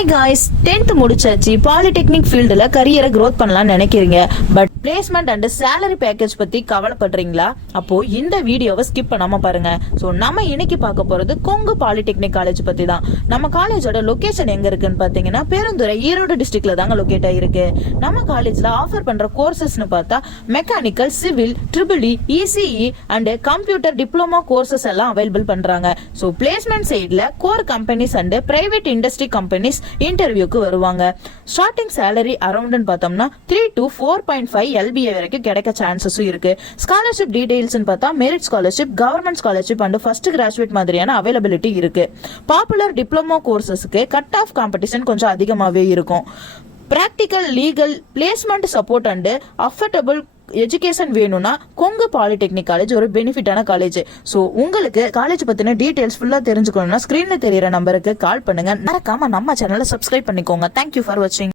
Hi guys, 10th முடிச்சாச்சு. Polytechnic ஃபீல்டில் கரியரை growth பண்ணலாம்னு நினைக்கிறீங்க. But placement and salary package பற்றி கவலைப்படுறீங்களா? அப்போ இந்த வீடியோவை ஸ்கிப் பண்ணாமல் பாருங்க. ஸோ நம்ம இன்னைக்கு பார்க்க போகிறது கொங்கு பாலிடெக்னிக் காலேஜ் பற்றி தான். நம்ம காலேஜோட லொக்கேஷன் எங்கே இருக்குன்னு பார்த்தீங்கன்னா பெருந்துறை, ஈரோடு டிஸ்ட்ரிக்ட்ல தாங்க லொக்கேட் ஆகிருக்கு. நம்ம காலேஜில் ஆஃபர் பண்ணுற கோர்சஸ்னு பார்த்தா mechanical, civil, triple E, ECE and computer diploma courses எல்லாம் அவைலபிள் பண்ணுறாங்க. ஸோ பிளேஸ்மெண்ட் சைடில் core companies and private industry companies இன்டர்வியூக்கு வருவாங்க. ஸ்டார்டிங் சேலரி அரௌண்ட் பார்த்தோம்னா 3 to 4.5 LBA வரைக்கும் கிடைக்க சான்சஸும் இருக்கு. ஸ்காலர்ஷிப் டீடைல்ஸ் பார்த்தா merit scholarship, government scholarship and first graduate மாதிரியான அவைலபிலிட்டி இருக்கு. பாப்புலர் டிப்ளமோ கோர்சஸ்க்கு கட் ஆஃப் காம்படிஷன் கொஞ்சம் அதிகமாகவே இருக்கும். Practical, legal, placement support and affordable education வேணும்னா கொங்கு பாலிடெக்னிக் காலேஜ் ஒரு பெனிஃபிட்டான காலேஜ். ஸோ உங்களுக்கு காலேஜ் பத்தின டீடைல்ஸ் ஃபுல்லா தெரிஞ்சுக்கணும்னா ஸ்கிரீன்ல தெரியுற நம்பருக்கு கால் பண்ணுங்க. மறக்காம நம்ம சேனலை சப்ஸ்கிரைப் பண்ணிக்கோங்க. தேங்க்யூ ஃபார் வாட்சிங்.